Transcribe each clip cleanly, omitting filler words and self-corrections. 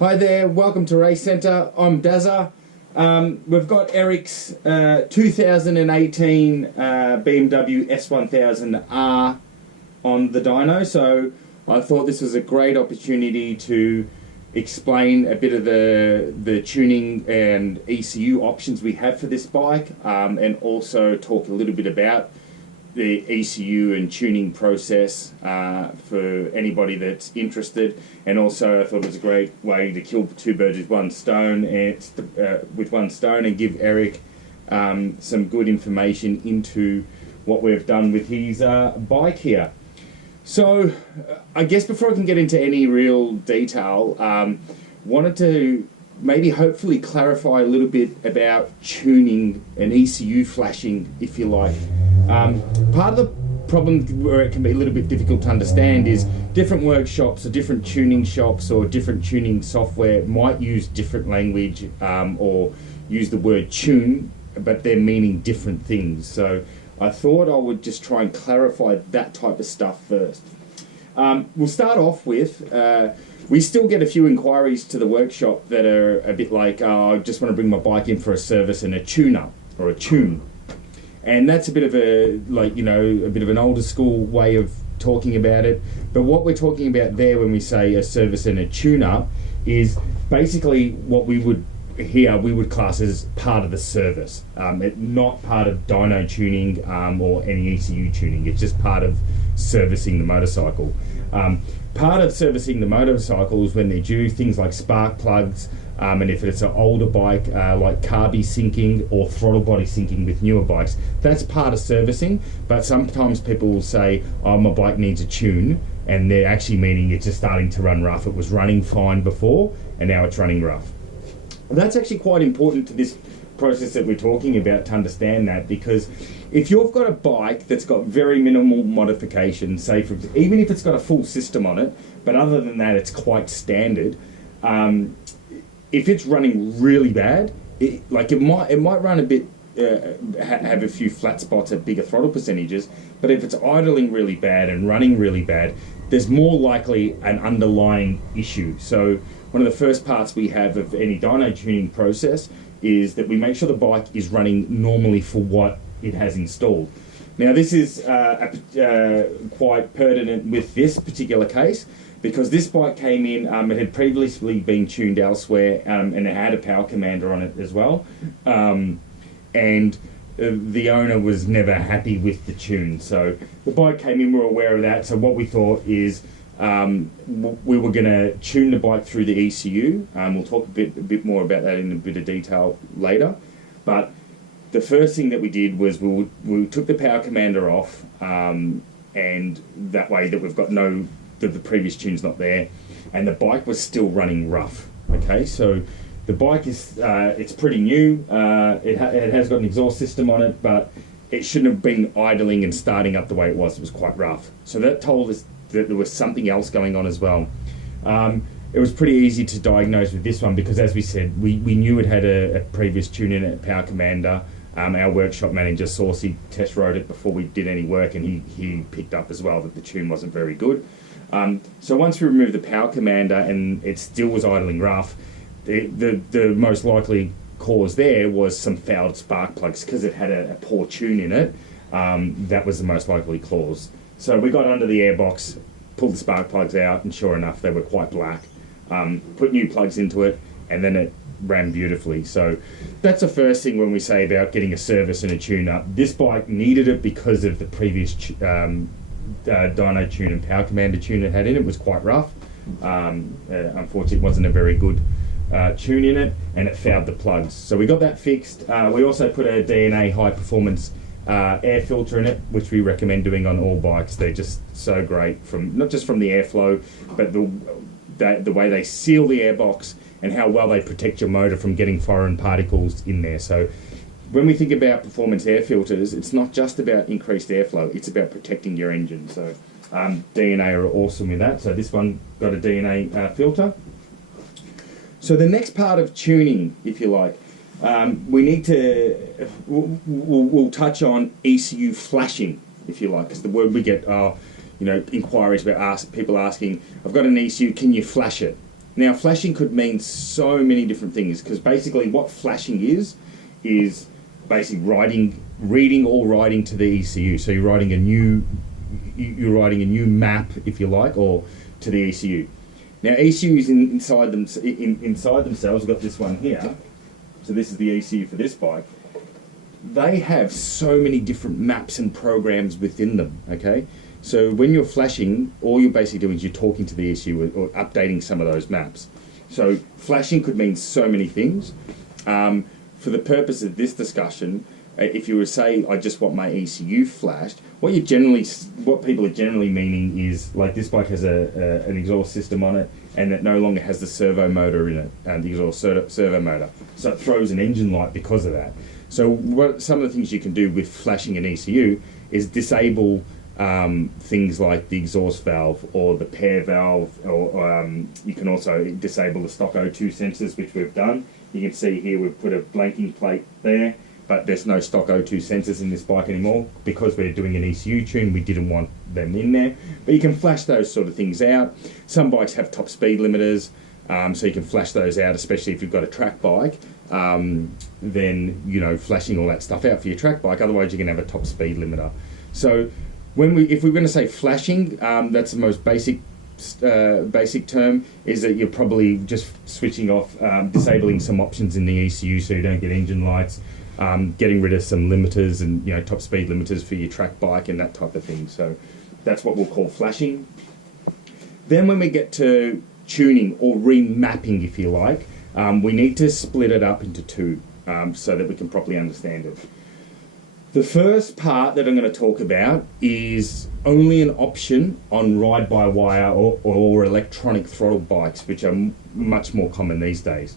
Hi there, welcome to Race Centre. I'm Dazza. We've got Eric's 2018 BMW S1000R on the dyno, so I thought this was a great opportunity to explain a bit of the tuning and ECU options we have for this bike, and also talk a little bit about the ECU and tuning process for anybody that's interested. And also I thought it was a great way to kill two birds with one stone and give Eric some good information into what we've done with his bike here. So I guess before I can get into any real detail, wanted to maybe hopefully clarify a little bit about tuning and ECU flashing, if you like. Part of the problem where it can be a little bit difficult to understand is different workshops or different tuning shops or different tuning software might use different language or use the word tune, but they're meaning different things. So I thought I would just try and clarify that type of stuff first. We'll start off with, we still get a few inquiries to the workshop that are a bit like, oh, I just want to bring my bike in for a service and a tune-up or a tune. And that's a bit of a, like, you know, a bit of an older school way of talking about it. But what we're talking about there when we say a service and a tune-up is basically what we would class as part of the service, not part of dyno tuning or any ECU tuning. It's just part of servicing the motorcycle. Part of servicing the motorcycle is when they do things like spark plugs, and if it's an older bike like carby syncing or throttle body syncing with newer bikes, that's part of servicing. But sometimes people will say, oh, my bike needs a tune, and they're actually meaning it's just starting to run rough. It was running fine before and now it's running rough. That's actually quite important to this process that we're talking about, to understand that, because if you've got a bike that's got very minimal modifications, say even if it's got a full system on it, but other than that it's quite standard, if it's running really bad, it might run a bit, have a few flat spots at bigger throttle percentages, but if it's idling really bad and running really bad, there's more likely an underlying issue. So one of the first parts we have of any dyno tuning process is that we make sure the bike is running normally for what it has installed. Now this is quite pertinent with this particular case, because this bike came in, it had previously been tuned elsewhere, and it had a power commander on it as well, and the owner was never happy with the tune. So the bike came in, we were aware of that, so what we thought is we were going to tune the bike through the ECU. We'll talk a bit more about that in a bit of detail later. But the first thing that we did was we took the power commander off, and that way that we've got the previous tune's not there, and the bike was still running rough. Okay, so the bike is it's pretty new. It has got an exhaust system on it, but it shouldn't have been idling and starting up the way it was. It was quite rough. So that told us that there was something else going on as well. It was pretty easy to diagnose with this one because, as we said, we knew it had a previous tune in it, power commander. Our workshop manager, Saucy, test rode it before we did any work, and he picked up as well that the tune wasn't very good. So once we removed the power commander and it still was idling rough, the most likely cause there was some fouled spark plugs, because it had a poor tune in it. That was the most likely cause. So we got under the airbox, pulled the spark plugs out, and sure enough, they were quite black. Put new plugs into it, and then it ran beautifully. So that's the first thing when we say about getting a service and a tune-up. This bike needed it because of the previous dyno tune and power commander tune it had in it. It was quite rough. Unfortunately, it wasn't a very good tune in it, and it fouled the plugs. So we got that fixed. We also put a DNA high performance air filter in it, which we recommend doing on all bikes. They're just so great, from not just from the airflow, but the way they seal the airbox and how well they protect your motor from getting foreign particles in there. So when we think about performance air filters, it's not just about increased airflow, it's about protecting your engine. So DNA are awesome with that. So this one got a DNA filter. So the next part of tuning, if you like, we need to, we'll touch on ECU flashing, if you like, because the word we get are, inquiries about people asking, I've got an ECU, can you flash it? Now, flashing could mean so many different things, because basically what flashing is basically reading or writing to the ECU. So you're writing a new map, if you like, or to the ECU. Now, ECUs inside themselves, we've got this one here. So this is the ECU for this bike. They have so many different maps and programs within them, okay? So when you're flashing, all you're basically doing is you're talking to the ECU or updating some of those maps. So flashing could mean so many things. For the purpose of this discussion, if you were to say, I just want my ECU flashed, what people are generally meaning is, like, this bike has an exhaust system on it, and it no longer has the servo motor in it, the exhaust servo motor. So it throws an engine light because of that. So some of the things you can do with flashing an ECU is disable things like the exhaust valve or the pair valve, or you can also disable the stock O2 sensors, which we've done. You can see here we've put a blanking plate there, but there's no stock O2 sensors in this bike anymore. Because we're doing an ECU tune, we didn't want them in there. But you can flash those sort of things out. Some bikes have top speed limiters, so you can flash those out, especially if you've got a track bike. Then, you know, flashing all that stuff out for your track bike, otherwise you're going to have a top speed limiter. So if we're going to say flashing, that's the most basic term, is that you're probably just switching off, disabling some options in the ECU so you don't get engine lights, getting rid of some limiters and, you know, top speed limiters for your track bike and that type of thing. So that's what we'll call flashing. Then when we get to tuning or remapping, if you like, we need to split it up into two so that we can properly understand it. The first part that I'm going to talk about is only an option on ride-by-wire or electronic throttle bikes, which are much more common these days.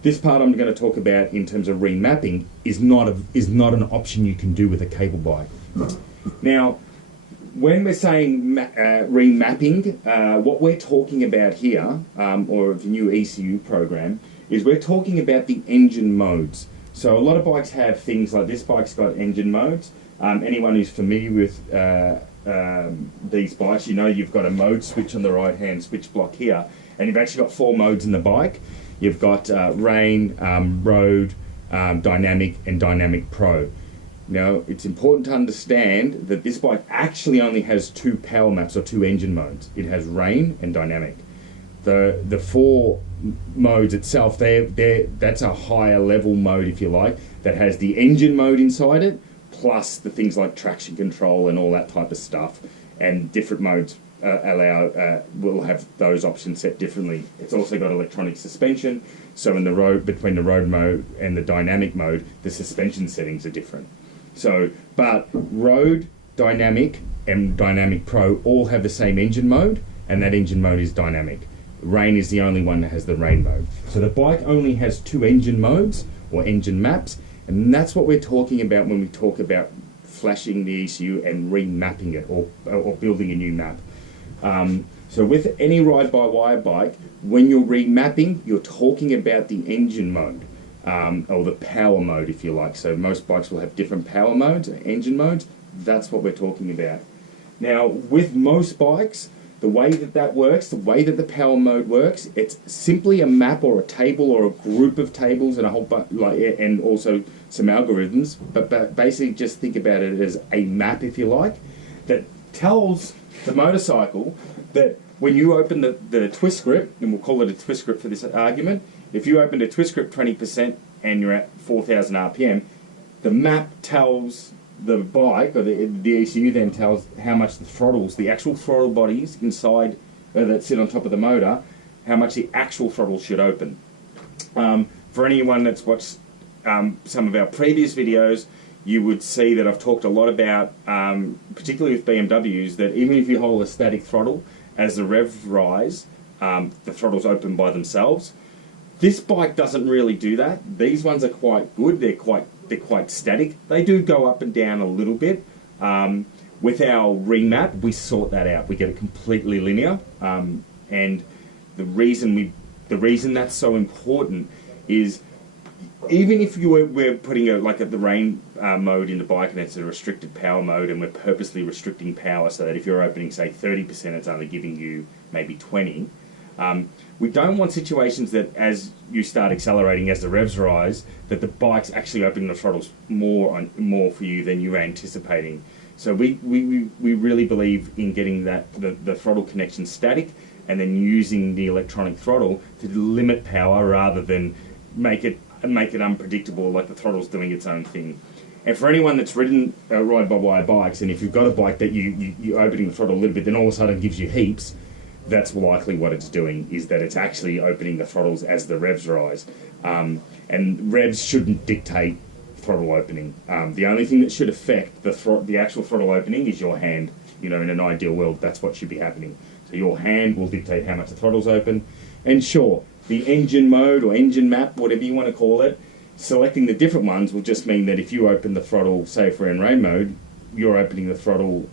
This part I'm going to talk about in terms of remapping is not an option you can do with a cable bike. Now, when we're saying remapping, what we're talking about here, or the new ECU program, is we're talking about the engine modes. So a lot of bikes have things like this bike's got engine modes. Anyone who's familiar with these bikes, you know you've got a mode switch on the right-hand switch block here, and you've actually got 4 modes in the bike. You've got rain, road, dynamic, and dynamic pro. Now, it's important to understand that this bike actually only has 2 power maps or 2 engine modes. It has rain and dynamic. The 4 modes itself, that's a higher level mode, if you like, that has the engine mode inside it, plus the things like traction control and all that type of stuff. And different modes will have those options set differently. It's also got electronic suspension, so in the road, between the road mode and the dynamic mode, the suspension settings are different. So, but road, dynamic, and dynamic pro all have the same engine mode, and that engine mode is dynamic. Rain is the only one that has the rain mode. So the bike only has 2 engine modes or engine maps, and that's what we're talking about when we talk about flashing the ECU and remapping it, or building a new map. So with any ride-by-wire bike, when you're remapping, you're talking about the engine mode, or the power mode, if you like. So most bikes will have different power modes, engine modes. That's what we're talking about. Now, with most bikes, the way that works, the way that the power mode works, it's simply a map or a table or a group of tables and a whole and also some algorithms. But basically, just think about it as a map, if you like, that tells the motorcycle that when you open the twist grip, and we'll call it a twist grip for this argument, if you open a twist grip 20% and you're at 4,000 RPM, the map tells the bike, or the ECU then tells how much the throttles, the actual throttle bodies inside that sit on top of the motor, how much the actual throttle should open. For anyone that's watched some of our previous videos, you would see that I've talked a lot about, particularly with BMWs, that even if you hold a static throttle, as the revs rise, the throttles open by themselves. This bike doesn't really do that. These ones are quite good. They're quite static. They do go up and down a little bit. With our remap, we sort that out. We get it completely linear. And the reason that's so important is, even if we're putting the rain mode in the bike and it's a restricted power mode, and we're purposely restricting power so that if you're opening, say, 30%, it's only giving you maybe 20. We don't want situations that as you start accelerating, as the revs rise, that the bike's actually opening the throttles more for you than you were anticipating. So we really believe in getting the throttle connection static and then using the electronic throttle to limit power rather than make it unpredictable, like the throttle's doing its own thing. And for anyone that's ridden ride-by-wire bikes, and if you've got a bike that you're opening the throttle a little bit, then all of a sudden it gives you heaps, that's likely what it's doing, is that it's actually opening the throttles as the revs rise. And revs shouldn't dictate throttle opening. The only thing that should affect the actual throttle opening is your hand. In an ideal world, that's what should be happening. So your hand will dictate how much the throttle's open. And sure, the engine mode or engine map, whatever you want to call it, selecting the different ones will just mean that if you open the throttle, say if we're in rain mode, you're opening the throttle,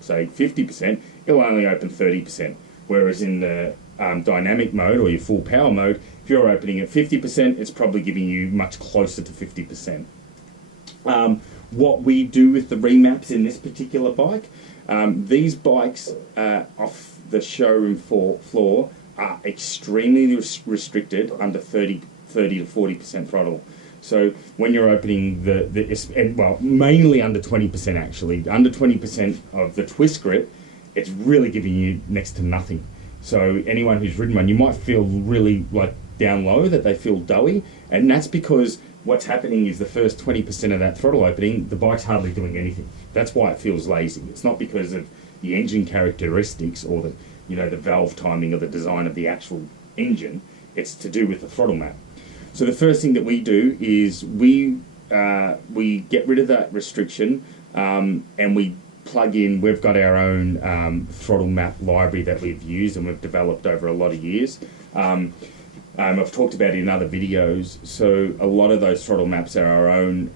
say 50%, it'll only open 30%. Whereas in the dynamic mode or your full power mode, if you're opening at 50%, it's probably giving you much closer to 50%. What we do with the remaps in this particular bike, these bikes off the showroom floor are extremely restricted under 30 to 40% throttle. So when you're opening mainly under 20% actually, under 20% of the twist grip, it's really giving you next to nothing. So anyone who's ridden one, you might feel really like down low, that they feel doughy, and that's because what's happening is the first 20% of that throttle opening, the bike's hardly doing anything. That's why it feels lazy. It's not because of the engine characteristics or the valve timing or the design of the actual engine. It's to do with the throttle map. So the first thing that we do is we get rid of that restriction and we plug in. We've got our own throttle map library that we've used and we've developed over a lot of years. I've talked about it in other videos. So a lot of those throttle maps are our own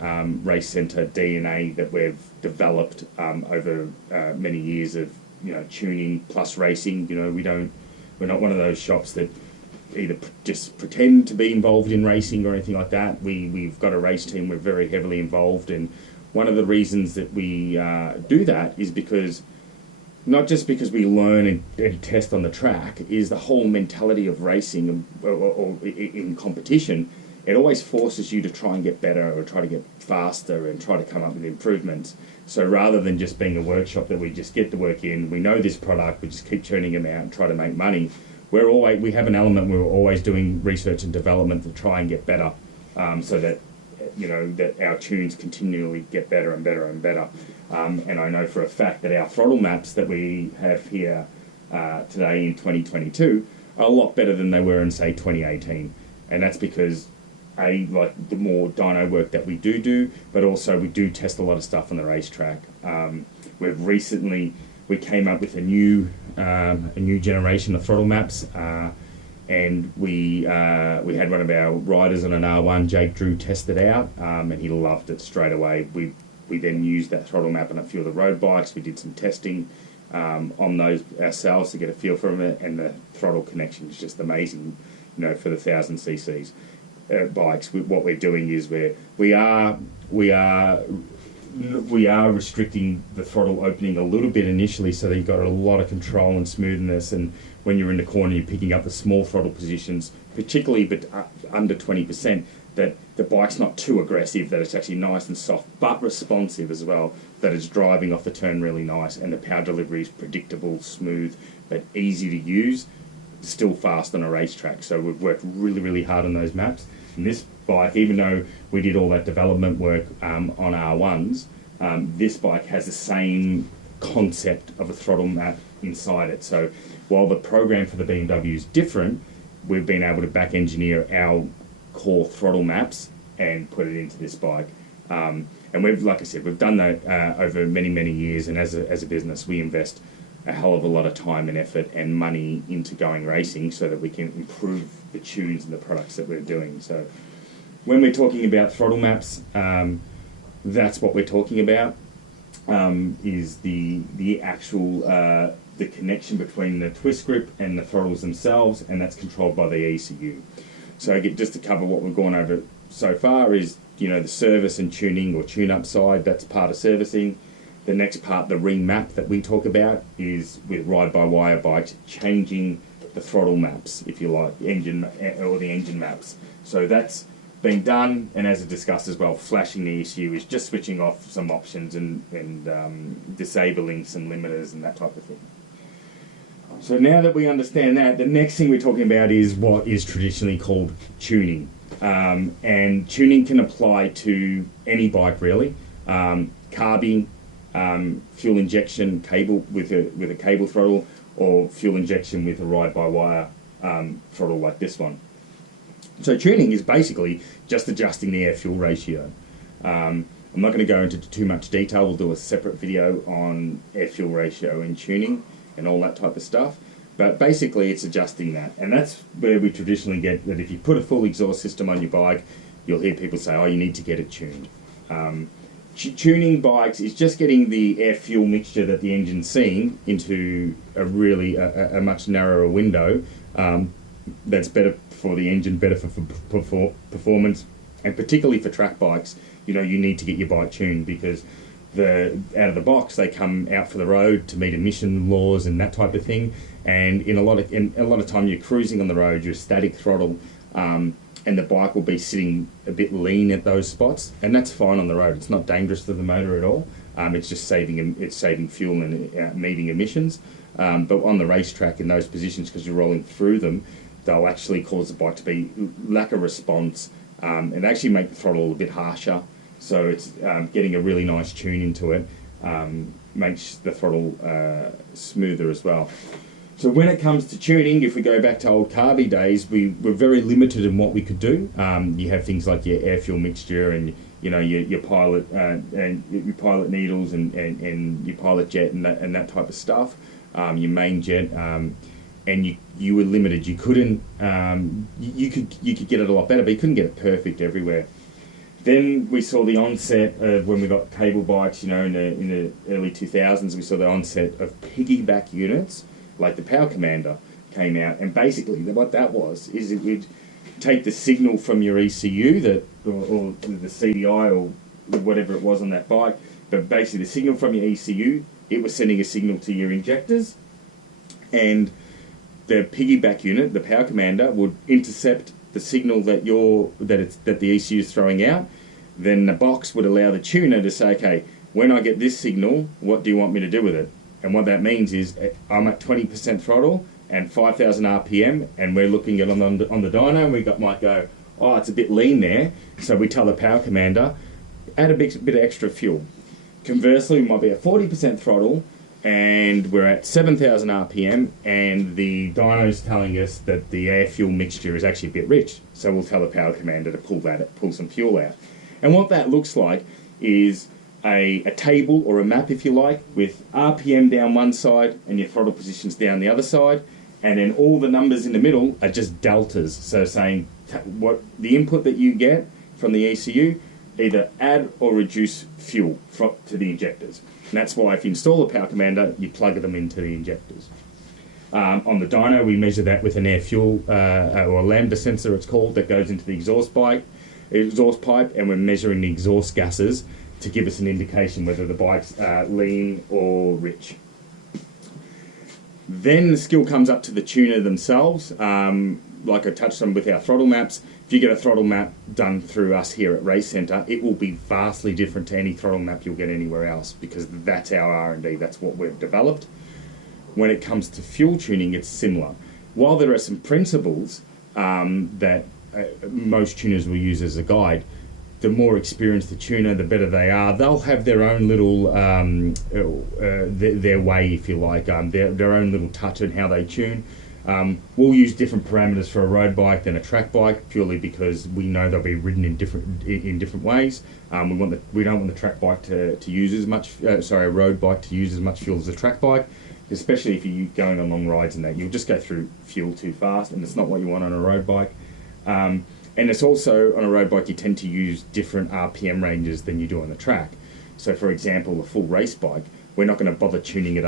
race centre DNA that we've developed over many years of tuning plus racing. We're not one of those shops that either just pretend to be involved in racing or anything like that. We've got a race team. We're very heavily involved, and one of the reasons that we do that is because not just because we learn and test on the track, is the whole mentality of racing or in competition. It always forces you to try and get better or try to get faster and try to come up with improvements. So rather than just being a workshop that we just get the work in, we know this product, we just keep churning them out and try to make money. We have an element where we're always doing research and development to try and get better, so that that our tunes continually get better and better and better. And I know for a fact that our throttle maps that we have here today in 2022 are a lot better than they were in, say, 2018. And that's because like the more dyno work that we do, but also we do test a lot of stuff on the racetrack. We came up with a new generation of throttle maps, and we had one of our riders on an R1, Jake Drew, test it out, and he loved it straight away. We then used that throttle map on a few of the road bikes. We did some testing on those ourselves to get a feel for it, and the throttle connection is just amazing. For the 1000 cc's bikes, what we're doing is we are restricting the throttle opening a little bit initially, so that you've got a lot of control and smoothness, and when you're in the corner you're picking up the small throttle positions, particularly but under 20%, that the bike's not too aggressive, that it's actually nice and soft but responsive as well, that it's driving off the turn really nice, and the power delivery is predictable, smooth but easy to use, still fast on a racetrack. So we've worked really, really hard on those maps. And this bike, even though we did all that development work on R1s, this bike has the same concept of a throttle map inside it. So while the program for the BMW is different, we've been able to back engineer our core throttle maps and put it into this bike. And like I said, we've done that over many, many years. And as a business, we invest a hell of a lot of time and effort and money into going racing so that we can improve the tunes and the products that we're doing. So when we're talking about throttle maps, that's what we're talking about, is the actual the connection between the twist grip and the throttles themselves, and that's controlled by the ECU. So just to cover what we've gone over so far is the service and tuning or tune-up side, that's part of servicing. The next part, the remap that we talk about, is with ride-by-wire bikes, changing the throttle maps, if you like, the engine maps. So that's been done, and as I discussed as well, flashing the ECU is just switching off some options and disabling some limiters and that type of thing. So now that we understand that, the next thing we're talking about is what is traditionally called tuning. And tuning can apply to any bike really. Carbing, fuel injection cable with a cable throttle, or fuel injection with a ride-by-wire throttle like this one. So tuning is basically just adjusting the air-fuel ratio. I'm not going to go into too much detail. We'll do a separate video on air-fuel ratio and tuning and all that type of stuff. But basically it's adjusting that. And that's where we traditionally get that if you put a full exhaust system on your bike, you'll hear people say, oh, you need to get it tuned. Tuning bikes is just getting the air-fuel mixture that the engine's seeing into a really a much narrower window that's better for the engine, better for performance, and particularly for track bikes. You know, you need to get your bike tuned because out of the box they come out for the road to meet emission laws and that type of thing. And in a lot of time you're cruising on the road, you're static throttle, and the bike will be sitting a bit lean at those spots, and that's fine on the road. It's not dangerous to the motor at all. It's just saving fuel and meeting emissions. But on the racetrack in those positions, because you're rolling through them, they'll actually cause the bike to be lack of response and actually make the throttle a bit harsher. So it's getting a really nice tune into it makes the throttle smoother as well. So when it comes to tuning, if we go back to old carby days, we were very limited in what we could do. You have things like your air-fuel mixture and your pilot and your pilot needles and your pilot jet and that type of stuff. Your main jet, and you were limited. You couldn't. You could get it a lot better, but you couldn't get it perfect everywhere. Then we saw the onset of when we got cable bikes. In the early 2000s, we saw the onset of piggyback units. Like the Power Commander came out, and basically what that was is it would take the signal from your ECU or the CDI or whatever it was on that bike, but basically the signal from your ECU, it was sending a signal to your injectors, and the piggyback unit, the Power Commander, would intercept the signal that the ECU is throwing out. Then the box would allow the tuner to say, okay, when I get this signal, what do you want me to do with it? And what that means is I'm at 20% throttle and 5,000 RPM, and we're looking at on the dyno, and we might go, oh, it's a bit lean there. So we tell the Power Commander, add a bit of extra fuel. Conversely, we might be at 40% throttle and we're at 7,000 RPM, and the dyno's telling us that the air-fuel mixture is actually a bit rich. So we'll tell the Power Commander to pull some fuel out. And what that looks like is a table or a map, if you like, with RPM down one side and your throttle positions down the other side, and then all the numbers in the middle are just deltas, so saying what the input that you get from the ECU, either add or reduce fuel to the injectors. And that's why if you install a Power Commander, you plug them into the injectors. On the dyno, we measure that with an air fuel or a lambda sensor, it's called, that goes into the exhaust pipe, and we're measuring the exhaust gases to give us an indication whether the bike's lean or rich. Then the skill comes up to the tuner themselves. Like I touched on with our throttle maps, if you get a throttle map done through us here at Race Centre, it will be vastly different to any throttle map you'll get anywhere else, because that's our R&D, that's what we've developed. When it comes to fuel tuning, it's similar. While there are some principles that most tuners will use as a guide, the more experienced the tuner, the better they are. They'll have their own little, their way, if you like, their own little touch on how they tune. We'll use different parameters for a road bike than a track bike, purely because we know they'll be ridden in different ways. We don't want the track bike to use as much, a road bike to use as much fuel as a track bike, especially if you're going on long rides and that. You'll just go through fuel too fast, and it's not what you want on a road bike. And it's also, on a road bike, you tend to use different RPM ranges than you do on the track. So, for example, a full race bike, we're not going to bother tuning it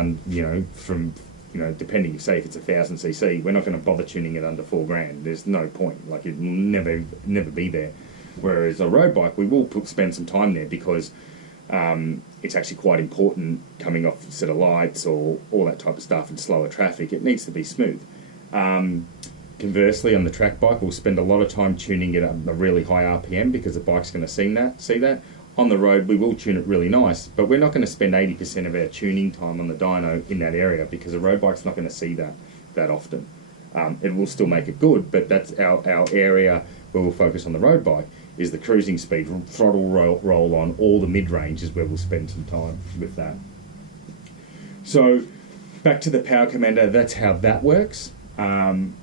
depending, say if it's 1,000cc, we're not going to bother tuning it under $4,000. There's no point. Like, it'll never be there. Whereas a road bike, we will spend some time there, because it's actually quite important coming off a set of lights or all that type of stuff and slower traffic. It needs to be smooth. Conversely, on the track bike, we'll spend a lot of time tuning it at a really high RPM because the bike's going to see that. On the road, we will tune it really nice, but we're not going to spend 80% of our tuning time on the dyno in that area because a road bike's not going to see that often. It will still make it good, but that's our area where we'll focus on the road bike, is the cruising speed, throttle roll on, all the mid-range is where we'll spend some time with that. So back to the Power Commander, that's how that works. And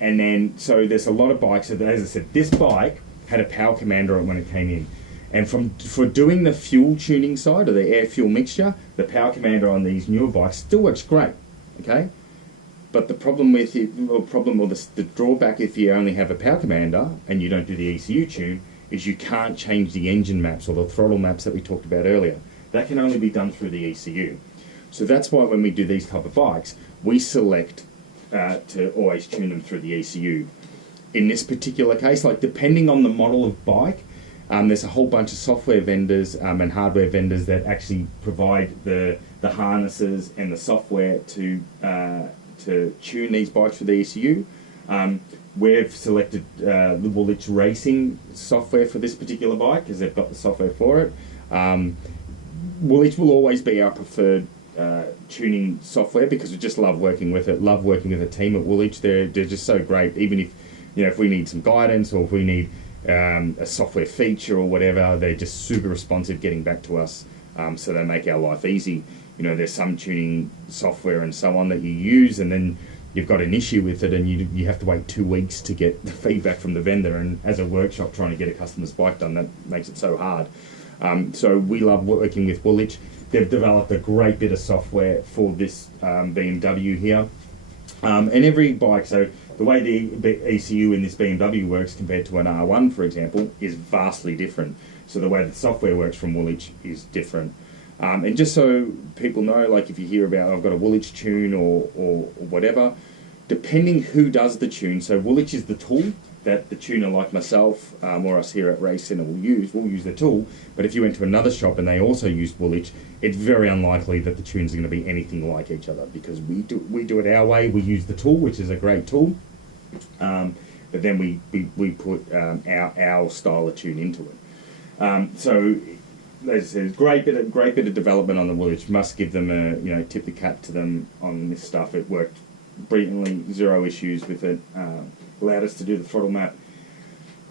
then, so there's a lot of bikes, as I said, this bike had a Power Commander when it came in. And for doing the fuel tuning side, or the air-fuel mixture, the Power Commander on these newer bikes still works great, okay? But the problem with it, the drawback if you only have a Power Commander and you don't do the ECU tune, is you can't change the engine maps or the throttle maps that we talked about earlier. That can only be done through the ECU. So that's why when we do these type of bikes, we select to always tune them through the ECU. In this particular case, like depending on the model of bike, there's a whole bunch of software vendors and hardware vendors that actually provide the harnesses and the software to tune these bikes for the ECU. We've selected the Woolwich Racing software for this particular bike because they've got the software for it. Woolwich will always be our preferred tuning software because we just love working with it, love working with a team at Woolwich. They're just so great. Even if we need some guidance or if we need a software feature or whatever, they're just super responsive getting back to us, so they make our life easy. There's some tuning software and so on that you use and then you've got an issue with it and you have to wait 2 weeks to get the feedback from the vendor, and as a workshop trying to get a customer's bike done, that makes it so hard. So we love working with Woolwich. They've developed a great bit of software for this BMW here. And every bike, so the way the ECU in this BMW works compared to an R1, for example, is vastly different. So the way the software works from Woolwich is different. And just so people know, like if you hear about, I've got a Woolwich tune or whatever, depending who does the tune, so Woolwich is the tool that the tuner like myself or us here at Race Centre we'll use the tool, but if you went to another shop and they also used Woolwich, it's very unlikely that the tunes are going to be anything like each other because we do it our way. We use the tool, which is a great tool, but then we put our style of tune into it. So as I said, great bit of development on the Woolwich. Must give them a tip the cap to them on this stuff. It worked brilliantly, zero issues with it. Allowed us to do the throttle map.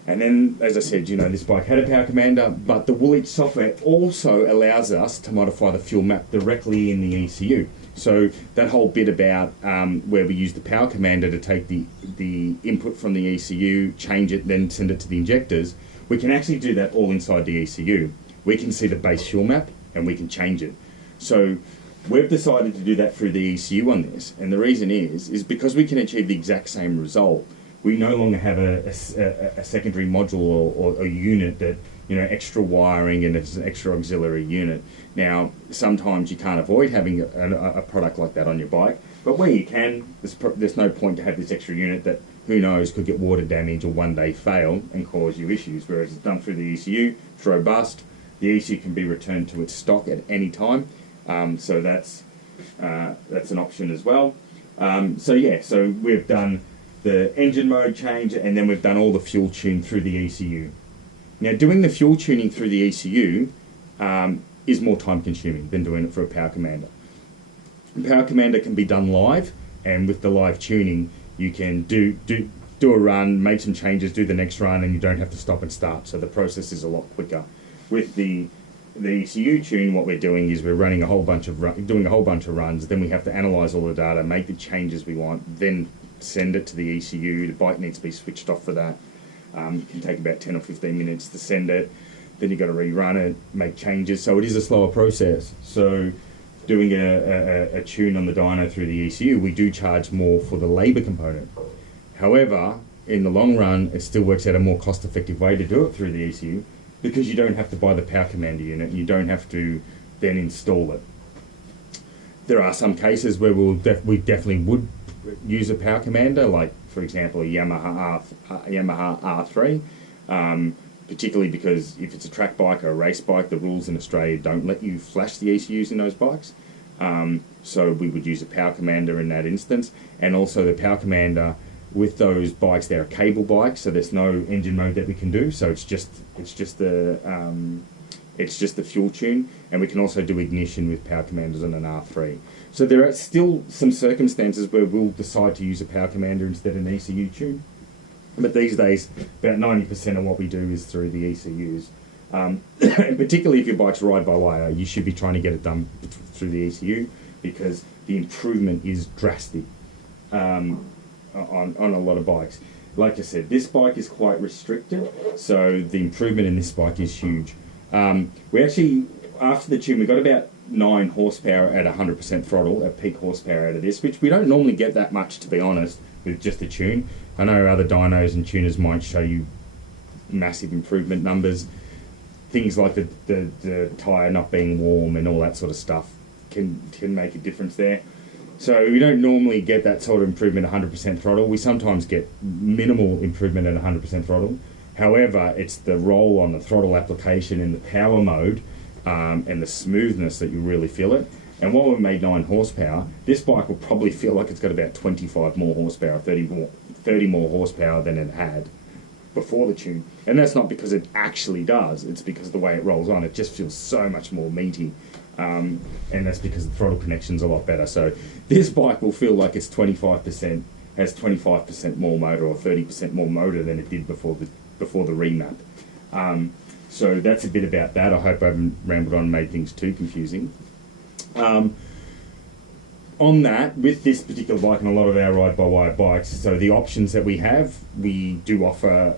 And then, as I said, this bike had a Power Commander, but the Woolwich software also allows us to modify the fuel map directly in the ECU. So that whole bit about where we use the Power Commander to take the input from the ECU, change it, then send it to the injectors, we can actually do that all inside the ECU. We can see the base fuel map and we can change it. So we've decided to do that through the ECU on this, and the reason is because we can achieve the exact same result. We no longer have a secondary module or a unit that, extra wiring and it's an extra auxiliary unit. Now, sometimes you can't avoid having a product like that on your bike, but where you can, there's no point to have this extra unit that, who knows, could get water damage or one day fail and cause you issues, whereas it's done through the ECU, it's robust, the ECU can be returned to its stock at any time, so that's an option as well. So we've done the engine mode change, and then we've done all the fuel tune through the ECU. Now, doing the fuel tuning through the ECU is more time consuming than doing it for a Power Commander. Power Commander can be done live, and with the live tuning, you can do a run, make some changes, do the next run, and you don't have to stop and start, so the process is a lot quicker. With the ECU tune, what we're doing is we're running doing a whole bunch of runs, then we have to analyse all the data, make the changes we want, then send it to the ECU. The bike needs to be switched off for that. It can take about 10 or 15 minutes to send it. Then you've got to rerun it, make changes. So it is a slower process. So doing a tune on the dyno through the ECU, we do charge more for the labour component. However, in the long run, it still works out a more cost-effective way to do it through the ECU because you don't have to buy the Power Commander unit and you don't have to then install it. There are some cases where we definitely would use a Power Commander, like for example a Yamaha R3, particularly because if it's a track bike or a race bike, the rules in Australia don't let you flash the ECUs in those bikes. so we would use a power commander in that instance. And also the power commander with those bikes, they're a cable bike, so there's no engine mode that we can do. So it's just the fuel tune, and we can also do ignition with power commanders on an R3. So there are still some circumstances where we'll decide to use a power commander instead of an ECU tune. But these days, about 90% of what we do is through the ECUs. And particularly if your bike's ride-by-wire, you should be trying to get it done through the ECU, because the improvement is drastic on a lot of bikes. Like I said, this bike is quite restricted, so the improvement in this bike is huge. We actually, after the tune, we got about 9 horsepower at 100% throttle, at peak horsepower out of this, which we don't normally get that much, to be honest, with just the tune. I know other dynos and tuners might show you massive improvement numbers. Things like the tyre not being warm and all that sort of stuff can make a difference there. So we don't normally get that sort of improvement at 100% throttle. We sometimes get minimal improvement at 100% throttle. However, it's the roll on the throttle application in the power mode and the smoothness that you really feel it. And while we made 9 horsepower, this bike will probably feel like it's got about 25 more horsepower, 30 more horsepower than it had before the tune. And that's not because it actually does, it's because of the way it rolls on. It just feels so much more meaty. And that's because the throttle connection's a lot better. So this bike will feel like it's 25%, has 25% more motor or 30% more motor than it did before the remap. So that's a bit about that. I hope I haven't rambled on and made things too confusing. On that, with this particular bike and a lot of our ride-by-wire bikes, so the options that we have, we do offer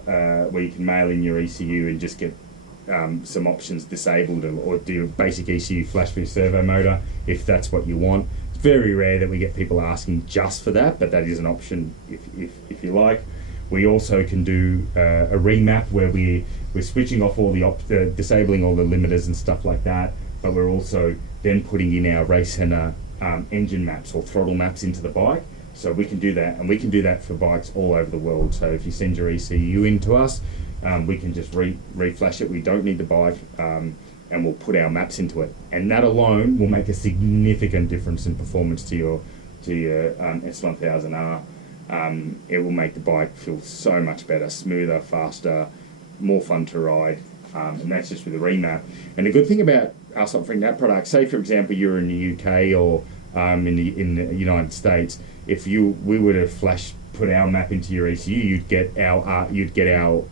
where you can mail in your ECU and just get some options disabled, or do a basic ECU flash for your servo motor if that's what you want. It's very rare that we get people asking just for that, but that is an option if you like. We also can do a remap where we're switching off all the disabling all the limiters and stuff like that, but we're also then putting in our race center engine maps or throttle maps into the bike. So we can do that, and we can do that for bikes all over the world. So if you send your ECU in to us, we can just reflash it. We don't need the bike, and we'll put our maps into it. And that alone will make a significant difference in performance to your S1000R. It will make the bike feel so much better, smoother, faster, more fun to ride, and that's just with the remap. And the good thing about us offering that product, say for example you're in the UK or in the United States, if we were to put our map into your ECU, you'd get the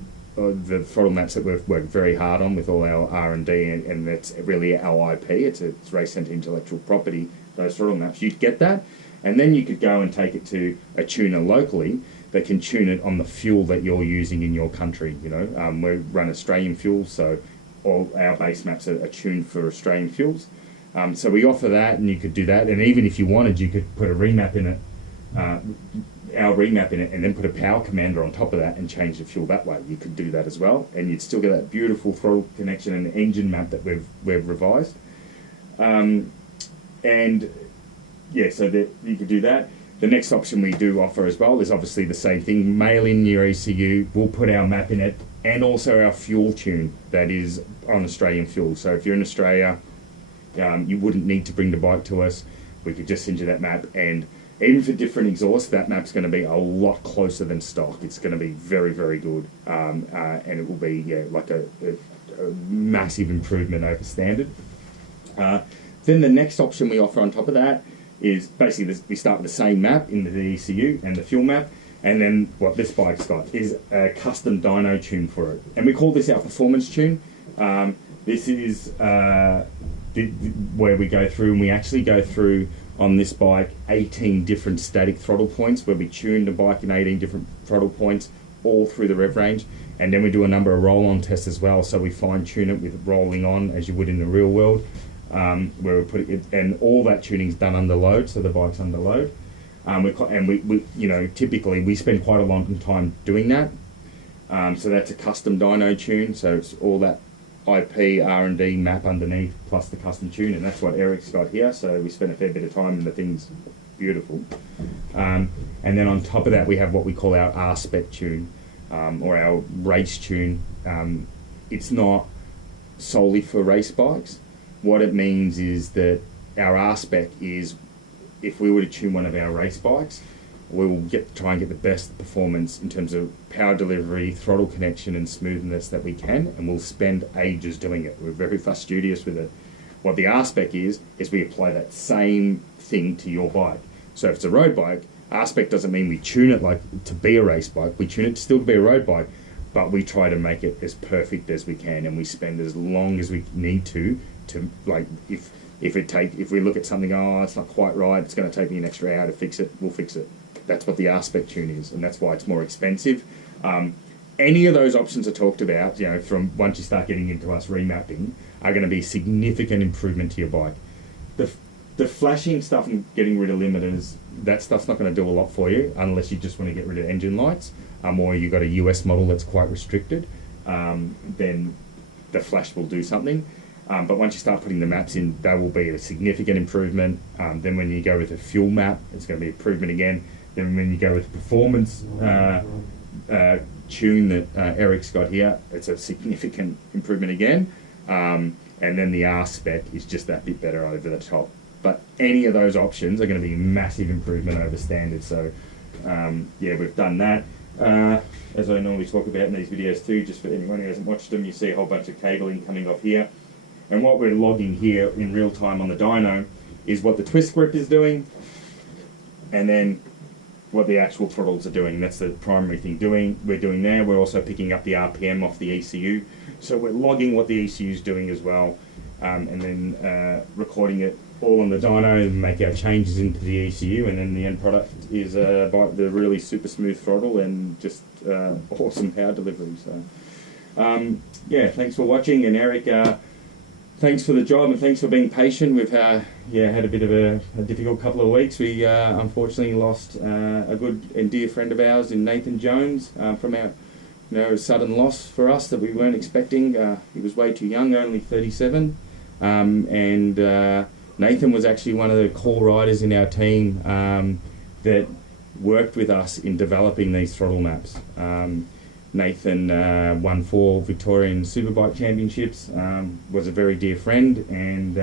throttle maps that we've worked very hard on with all our R&D, and that's really our IP. It's Race Centre intellectual property. Those throttle maps, you'd get that. And then you could go and take it to a tuner locally that can tune it on the fuel that you're using in your country. We run Australian fuel, so all our base maps are tuned for Australian fuels. So we offer that, and you could do that. And even if you wanted, you could put a remap in it, our remap in it, and then put a power commander on top of that and change the fuel that way. You could do that as well, and you'd still get that beautiful throttle connection and engine map that we've revised. Yeah, so that you could do that. The next option we do offer as well is obviously the same thing. Mail in your ECU, we'll put our map in it, and also our fuel tune that is on Australian fuel. So if you're in Australia, you wouldn't need to bring the bike to us. We could just send you that map, and even for different exhausts, that map's going to be a lot closer than stock. It's going to be very, very good, and it will be like a massive improvement over standard. Then the next option we offer on top of that is basically we start with the same map in the ECU and the fuel map, and then what this bike's got is a custom dyno tune for it, and we call this our performance tune. This is where we go through, and we actually go through on this bike 18 different static throttle points, where we tune the bike in 18 different throttle points all through the rev range, and then we do a number of roll-on tests as well, so we fine-tune it with rolling on as you would in the real world. Where we put it, and all that tuning's done under load, so the bike's under load. Typically we spend quite a long time doing that. So that's a custom dyno tune, so it's all that IP, R&D map underneath, plus the custom tune, and that's what Eric's got here, so we spent a fair bit of time, and the thing's beautiful. And then on top of that, we have what we call our R-Spec tune, or our race tune. It's not solely for race bikes. What it means is that our R-Spec is if we were to tune one of our race bikes, we will try and get the best performance in terms of power delivery, throttle connection and smoothness that we can, and we'll spend ages doing it. We're very fastidious with it. What the R-Spec is we apply that same thing to your bike. So if it's a road bike, R-Spec doesn't mean we tune it like to be a race bike. We tune it still to be a road bike, but we try to make it as perfect as we can, and we spend as long as we need to like, if we look at something, oh, it's not quite right, it's going to take me an extra hour to fix it, we'll fix it. That's what the R-Spec tune is, and that's why it's more expensive. Any of those options I talked about, you know, from once you start getting into us remapping, are going to be significant improvement to your bike. The flashing stuff and getting rid of limiters, that stuff's not going to do a lot for you unless you just want to get rid of engine lights, or you've got a US model that's quite restricted. Then the flash will do something. But once you start putting the maps in, that will be a significant improvement. Then when you go with a fuel map, it's going to be improvement again. Then when you go with the performance tune that Eric's got here, it's a significant improvement again. And then the R-Spec is just that bit better over the top. But any of those options are going to be massive improvement over standard. So yeah, we've done that. As I normally talk about in these videos too, just for anyone who hasn't watched them, you see a whole bunch of cabling coming off here. And what we're logging here in real time on the dyno is what the twist grip is doing, and then what the actual throttles are doing. That's the primary thing we're doing there. We're also picking up the RPM off the ECU. So we're logging what the ECU is doing as well, and then recording it all on the dyno and make our changes into the ECU, and then the end product is the really super smooth throttle and just awesome power delivery. So yeah, thanks for watching, and Eric, thanks for the job and thanks for being patient. We've had a bit of a difficult couple of weeks. We unfortunately lost a good and dear friend of ours in Nathan Jones from our sudden loss for us that we weren't expecting. He was way too young, only 37, and Nathan was actually one of the core riders in our team that worked with us in developing these throttle maps. Nathan won 4 Victorian Superbike Championships, was a very dear friend, and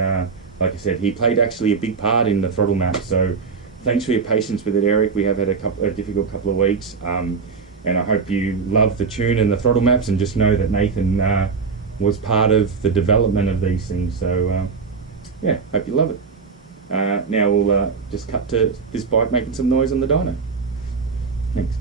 like I said, he played actually a big part in the throttle map. So thanks for your patience with it, Eric. We have had a difficult couple of weeks, and I hope you love the tune and the throttle maps, and just know that Nathan was part of the development of these things. So yeah, hope you love it. Now we'll just cut to this bike making some noise on the dyno. Thanks.